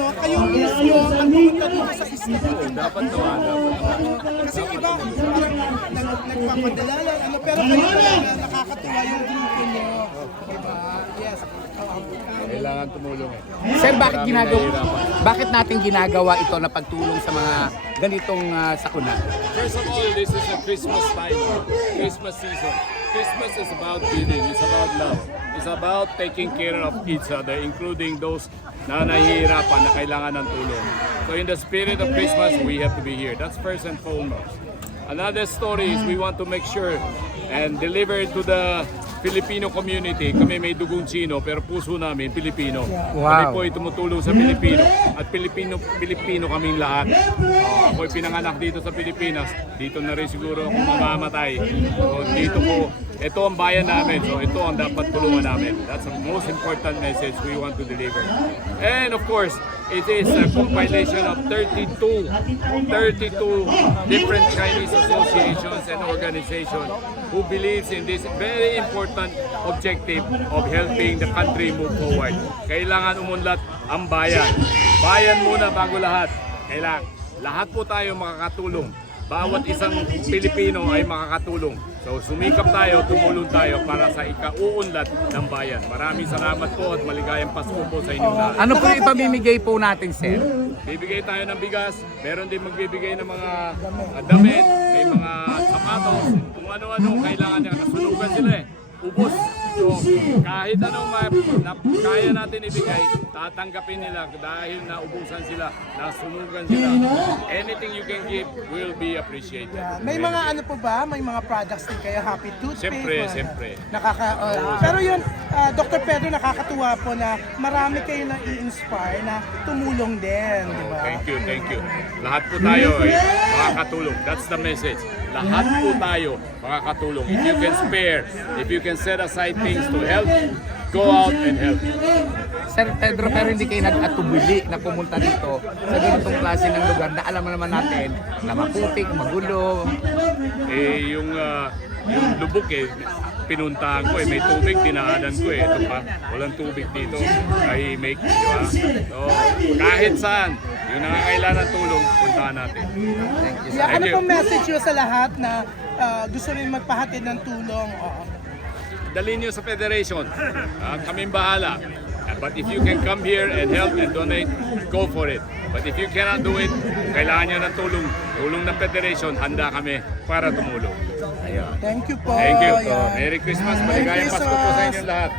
no, kayo mismo ang pumunta dito sa isla. Dapat naman, dapat naman. Kasi yung iba, parang nagpapadala, ano, pero kayo talaga nakakatuwa yung grupo nyo. Diba? Yes. Kailangan tumulong eh. Sir, bakit Maraming ginagawa, nahihirapan. bakit natin ginagawa ito na pagtulong sa mga ganitong sakuna? First of all, this is a Christmas time, Christmas season. Christmas is about giving, it's about love. It's about taking care of each other, including those na nahihirapan na kailangan ng tulong. So in the spirit of Christmas, we have to be here. That's first and foremost. Another story is we want to make sure and deliver to the Filipino community. Kami may dugong Chino pero puso namin Pilipino. Kami Wow. po ay tumutulong sa Pilipino at Pilipino kaming lahat. Ako'y pinanganak dito sa Pilipinas. Dito na rin siguro ako mamamatay. So, dito po, ito ang bayan namin. So ito ang dapat tulungan namin. That's the most important message we want to deliver. And of course, it is a compilation of 32 different Chinese associations and organizations who believes in this very important objective of helping the country move forward. Kailangan umunlad ang bayan. Bayan muna bago lahat. Kailangan lahat po tayo makakatulong. Bawat isang Pilipino ay makakatulong. So sumikap tayo, tumulong tayo para sa ikauunlad ng bayan. Maraming salamat po at maligayang Pasko po sa inyong lahat. Ano po yung ipamimigay po natin, sir? Bibigay tayo ng bigas, meron din magbibigay ng mga damit, may mga sapatos, kung ano-ano kailangan niya. Nasunugan sila eh. Ubos. So, kahit anong kaya natin ibigay, tatanggapin nila dahil naubusan sila, nasunugan sila. Anything you can give will be appreciated. May mga ano po ba? May mga products din kayo? Happy toothpaste? Siyempre. Pero yun, Dr. Pedro, nakakatuwa po na marami kayo na i-inspire na tumulong din, di ba? Thank you. Lahat po tayo ay makakatulong. That's the message. Lahat po tayo makakatulong. If you can spare, if you can set aside things to help, go out and help. Sir Pedro, pero hindi kayo nag-atubili na pumunta dito sa ganitong klase ng lugar na alam naman natin na maputik, magulo. Yung lubok pinuntahan ko may tubig, dinaanan ko ito pa, walang tubig dito, tahimik, di ba? So, kahit saan, yung nangangailangan ng tulong, puntahan natin. Thank you, sir. Yeah, ano Thank you. pong message nyo sa lahat na gusto rin magpahatid ng tulong? Oo. Dalhin nyo sa Federation, kaming bahala. But if you can come here and help and donate, go for it. But if you cannot do it, kailangan nyo ng tulong ng Federation, handa kami para tumulong. Thank you po. Thank you. Yan. Merry Christmas, Merry maligayang Pasko po sa Christmas. inyong lahat.